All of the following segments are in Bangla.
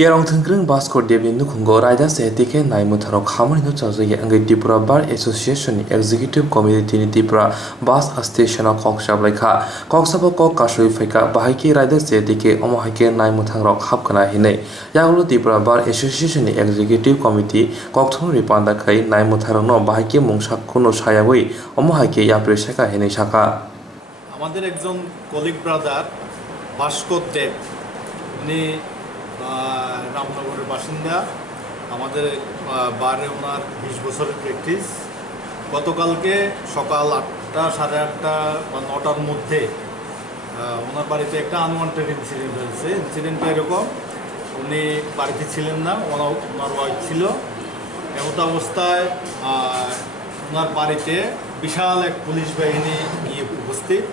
Kerong Tengkring Baskor Devin Nukungo Raida Setike Naimutaro Kamani no Chazoye and Tripura Bar Association Executive Committee in Tripura Bus Station of Kokshablaka Koksabo Kashui Feka Bahiki Raida Setike Omohake Naimutaro Hapkana Hine Yagulo Tripura Bar Association Executive Committee Kokton Ripanda Kai Naimutaro no Bahiki Mungshakuno Shayaway Omohake Yapreshaka Hine Shaka আমাদের একজন কলিগ ব্রাদার ভাস্কর দেব উনি রামনগরের বাসিন্দা আমাদের বারে ওনার 20 বছরের প্র্যাকটিস গতকালকে সকাল 8টা 8:30 বা 9টার মধ্যে ওনার বাড়িতে একটা আনওয়ান্টেড ইনসিডেন্ট হয়েছে ইনসিডেন্টটা এরকম উনি বাড়িতে ছিলেন না ওনার ওয়াইফ ছিল এমত অবস্থায় ওনার বাড়িতে বিশাল এক পুলিশ বাহিনী গিয়ে উপস্থিত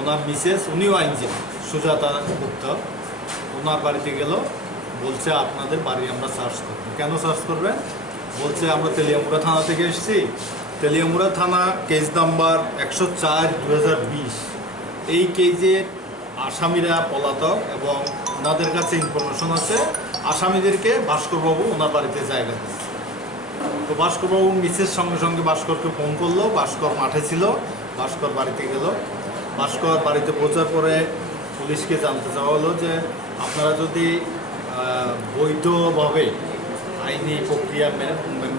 ওনার মিসেস উনিও আইনজীবী সুজাতা গুপ্ত ওনার বাড়িতে গেল বলছে আপনাদের বাড়ি আমরা সার্চ করব কেন সার্চ করবেন বলছে আমরা তেলিয়ামুড়া থানা থেকে এসেছি তেলিয়ামুড়া থানা কেস নাম্বার 104/2020 এই কেসের আসামিরা পলাতক এবং ওনাদের কাছে ইনফরমেশন আছে আসামিদেরকে ভাস্করবাবু ওনার বাড়িতে জায়গা দিয়েছে তো ভাস্করবাবু মিসেস সঙ্গে সঙ্গে ভাস্করকে ফোন করলো ভাস্কর মাঠে ছিল ভাস্কর বাড়িতে গেল ভাস্কর বাড়িতে পৌঁছার পরে পুলিশকে জানতে চাওয়া হলো যে আপনারা যদি বৈধভাবে আইনি প্রক্রিয়া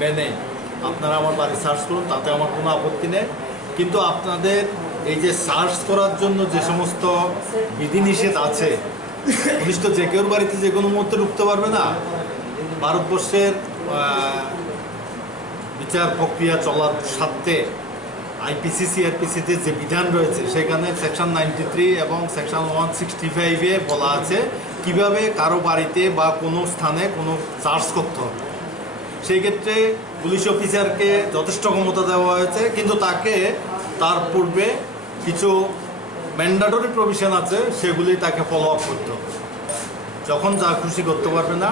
মেনে আপনারা আমার বাড়ি সার্চ করুন তাতে আমার কোনো আপত্তি নেই কিন্তু আপনাদের এই যে সার্চ করার জন্য যে সমস্ত বিধিনিষেধ আছে পুলিশ তো যে কেউ বাড়িতে যে কোনো মুহূর্তে ঢুকতে পারবে না ভারতবর্ষের বিচার প্রক্রিয়া চলার স্বার্থে আইপিসি সিআরপিসিতে যে বিধান রয়েছে সেখানে সেকশন 93 এবং সেকশন 165-এ বলা আছে কিভাবে কারো বাড়িতে বা কোনো স্থানে কোনো সার্চ করতে হবে সেই ক্ষেত্রে পুলিশ অফিসারকে যথেষ্ট ক্ষমতা দেওয়া হয়েছে কিন্তু তাকে তার পূর্বে কিছু ম্যান্ডেটরি প্রভিশন আছে সেগুলি তাকে ফলো আপ করতে হবে যখন যা খুশি করতে পারবে না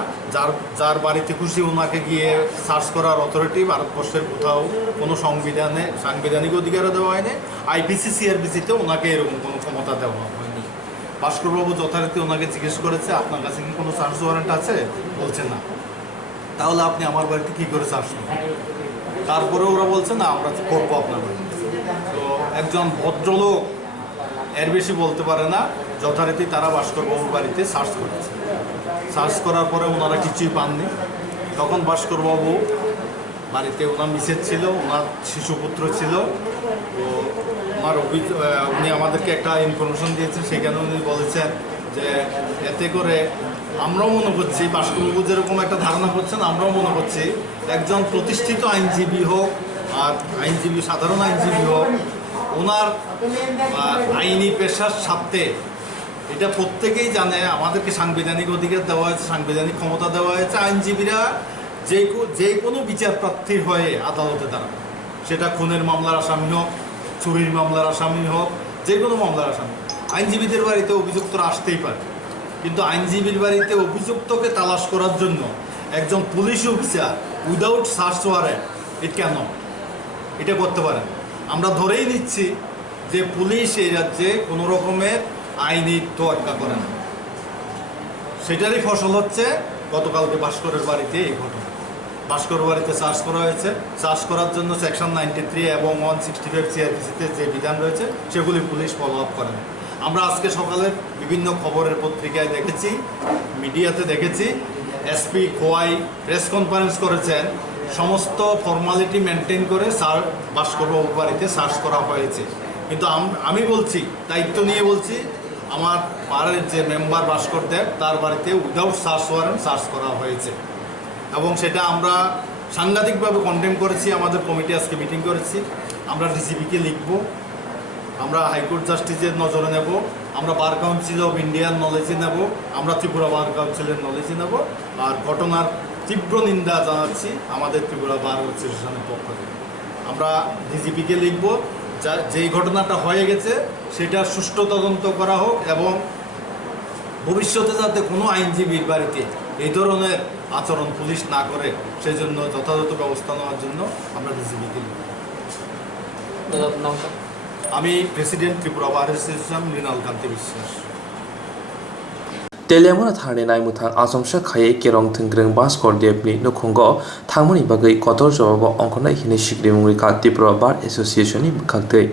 যার বাড়িতে খুশি ওনাকে গিয়ে সার্চ করার অথরিটি ভারতবর্ষের কোথাও কোনো সাংবিধানিক অধিকারও দেওয়া হয়নি আইপিসি সিআরপিসিতে ওনাকে এরকম কোনো ক্ষমতা দেওয়া হয়নি ভাস্করবাবু যথারীতি ওনাকে জিজ্ঞেস করেছে আপনার কাছে কি কোনো সার্চ ওয়ারেন্ট আছে বলছে না তাহলে আপনি আমার বাড়িতে কী করে সার্চ করবেন তারপরে ওরা বলছে না আমরা করবো আপনার বাড়িতে তো একজন ভদ্রলোক এর বেশি বলতে পারে না যথারীতি তারা ভাস্করবাবুর বাড়িতে সার্চ করেছে সার্চ করার পরে ওনারা কিছুই পাননি তখন ভাস্করবাবু বাড়িতে ওনার মিসেস ছিল ওনার শিশুপুত্র ছিল তো উনি আমাদেরকে একটা ইনফরমেশন দিয়েছেন সেখানে উনি বলেছেন যে এতে করে আমরাও মনে করছি ভাস্করবাবু যেরকম একটা ধারণা করছেন আমরাও মনে করছি একজন প্রতিষ্ঠিত আইনজীবী হোক আর সাধারণ আইনজীবী হোক ওনার আইনি পেশার সাথে এটা প্রত্যেকেই জানে আমাদেরকে সাংবিধানিক অধিকার দেওয়া হয়েছে সাংবিধানিক ক্ষমতা দেওয়া হয়েছে আইনজীবীরা যে কোনো বিচার প্রার্থী হয়ে আদালতে দাঁড়াবে সেটা খুনের মামলার আসামি হোক চুরির মামলার আসামি হোক যে কোনো মামলার আসামি আইনজীবীদের বাড়িতে অভিযুক্তরা আসতেই পারে কিন্তু আইনজীবীর বাড়িতে অভিযুক্তকে তালাশ করার জন্য একজন police officer without search warrant কেন এটা করতে পারেন আমরা ধরেই নিচ্ছি যে পুলিশ এই রাজ্যে কোনো রকমের আইনি তোয়াক্কা করে না সেটারই ফসল হচ্ছে গতকালকে ভাস্করের বাড়িতে এই ঘটনা ভাস্কর বাড়িতে সার্চ করা হয়েছে সার্চ করার জন্য সেকশন 93 এবং 165 সিআরপিসিতে যে বিধান রয়েছে সেগুলি পুলিশ ফলো আপ করে না আমরা আজকে সকালের বিভিন্ন খবরের পত্রিকায় দেখেছি মিডিয়াতে দেখেছি এসপি খোয়াই প্রেস কনফারেন্স করেছেন সমস্ত ফর্মালিটি মেনটেন করে ভাস্করবাবুর বাড়িতে সার্চ করা হয়েছে কিন্তু আমি বলছি দায়িত্ব নিয়ে বলছি আমার বাড়ির যে মেম্বার ভাস্কর দেব তার বাড়িতে উইদাউট সার্চ ওয়ারেন্ট সার্চ করা হয়েছে এবং সেটা আমরা সাংঘাতিকভাবে কন্ডেম করেছি আমাদের কমিটি আজকে মিটিং করেছি আমরা ডিসিপিকে লিখব আমরা হাইকোর্ট জাস্টিসের নজরে নেব আমরা বার কাউন্সিল অফ ইন্ডিয়ার নলেজে নেব আমরা ত্রিপুরা বার কাউন্সিলের নলেজে নেব আর ঘটনার তীব্র নিন্দা জানাচ্ছি আমাদের ত্রিপুরা বার অ্যাসোসিয়েশনের পক্ষ থেকে আমরা ডিজিপিকে লিখব যেই ঘটনাটা হয়ে গেছে সেটা সুষ্ঠু তদন্ত করা হোক এবং ভবিষ্যতে যাতে কোনো আইনজীবীর বাড়িতে এই ধরনের আচরণ পুলিশ না করে সেই জন্য যথাযথ ব্যবস্থা নেওয়ার জন্য আমরা ডিজিপিকে লিখব আমি president Tripura bar association Mrinal Kanti Biswas Telemona thani naimutang asomsa khaye kerong thinggreng Bhaskor Debni nukhungo thangmani bagai kotor jawabo ongkhonai hini sikri mungri ka Tripura Bar Association ni bwkhak tei.